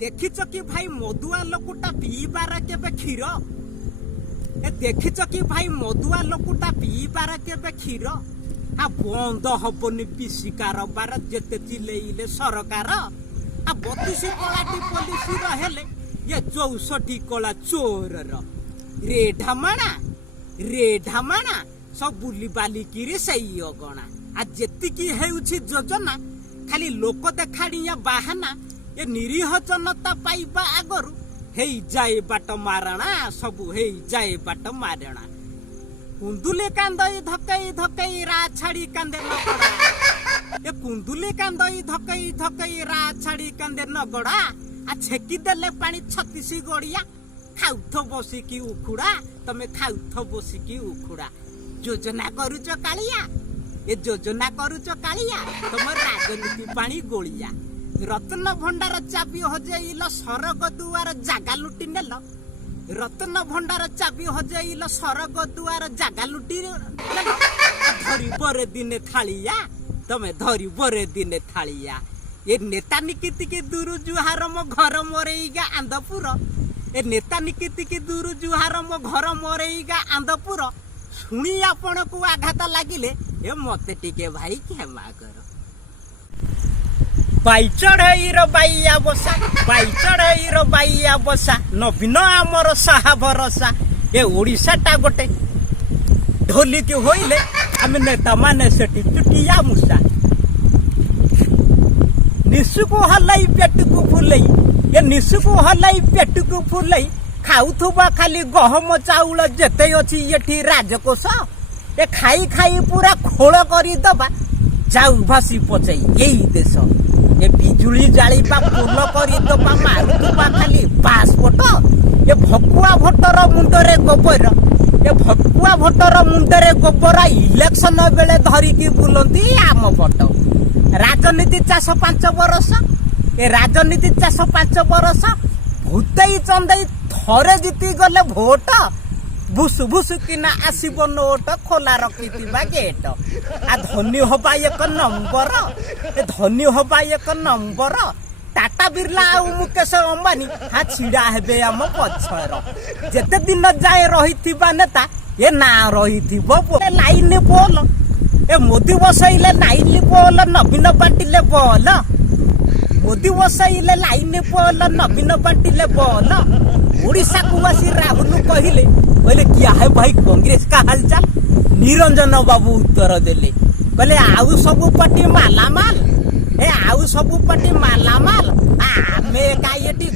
देखिच कि भाई मदुआ लोकटा पीबार केबे क्षीर देखिच कि भाई मदुआ लोकटा पीबार केबे क्षीर आ बंद हबनी पिसी कारोबार जेते चिलेइले सरकार आ 32 कलाटी पुलिस रहेले ये 64 कला चोर रे ढामाणा सब बुली बाली किरी सही अगणा आ जेतिकी हेउछि योजना खाली लोक देखाड़िया बाहाना ये निरीह जनता पाइबा आगरु हेई जाए बाट मारणा सबु हेई जाए बाट मारणा कुंदुली कांदई धकई रा छाड़ी कांदे नगड़ा ये कुंदुली कांदई धकई रा छाड़ी कांदे नगड़ा आ छेकी देले पानी 36 गड़िया खाउथ बसिकी उखुड़ा तमे खाउथ बसिकी उखुड़ा योजना करूच कालिया ए योजना करूच कालिया तुम राजनीति पानी गोलिया रत्न भंडार चाबी हजेइल सरग दुआर जागा लुटी नेल रत्न भंडार चाबी हजेइल सरग दुआर जागा लुटी नेल धरी बरे दिने थालिया तमे धरी बरे दिने थालिया ए नेता निकिति के दूर जुहार मो घर मोरेइगा आंदपुर ए नेता निकिति के दूर जुहार मो घर मोरेइगा आंदपुर सुनी आपण को आघात लागिले ए मते टिके भाई क्षमा कर बाई चढ़ईर बाइया बसा नवीन आमर साहा भरसा ए ओडिशा टा गोटे ढोली के होइले आम नेता माने सेठी चुटिया मुसा निसुको हलाई पेटको फुलई ए निसुको हलाई पेटको फुलई खाउथुबा खाली गहम चाउल जेते अछि एठी राजकोष ए खाई खाई पूरा खोल करी दबा जाऊ भासी पचई एई देश ए बिजुली जालिबा पुल करी दबा मारुथुबा खाली पासपोर्ट ए भकुआ भोटर मुंडरे गोबर ए भकुआ भोटर मुंडरे गोबर इलेक्शन बेले धरी की बुलंती आम फोटो राजनीति 5 वर्ष ए राजनीति 5 वर्ष भूतई चंदई थरे जीति गले भोट भुसु भुसु किना आसीब नोट खोला रखिथिबा गेट आ धनी हबा एक नंबर ए धनी हबा एक नंबर टाटा बिरला आ मुकेश अंबानी हा छिड़ा हेबे हम पछर जेते दिन जाए रहिथिबा नेता ए ना रहिथिबो लाइन बोल ए मोदी बसैले लाइन बोल नवीन बांटिले बोल मोदी बसैले लाइन बोल नवीन बांटिले बोल ओडिशा को आसी राहुल कहले बोले क्या है भाई कांग्रेस का हालचाल निरंजन बाबू उत्तर देले बोले आउ सब पार्टी मालामाल ए आउ सब पार्टी मालामाल आमे कायटी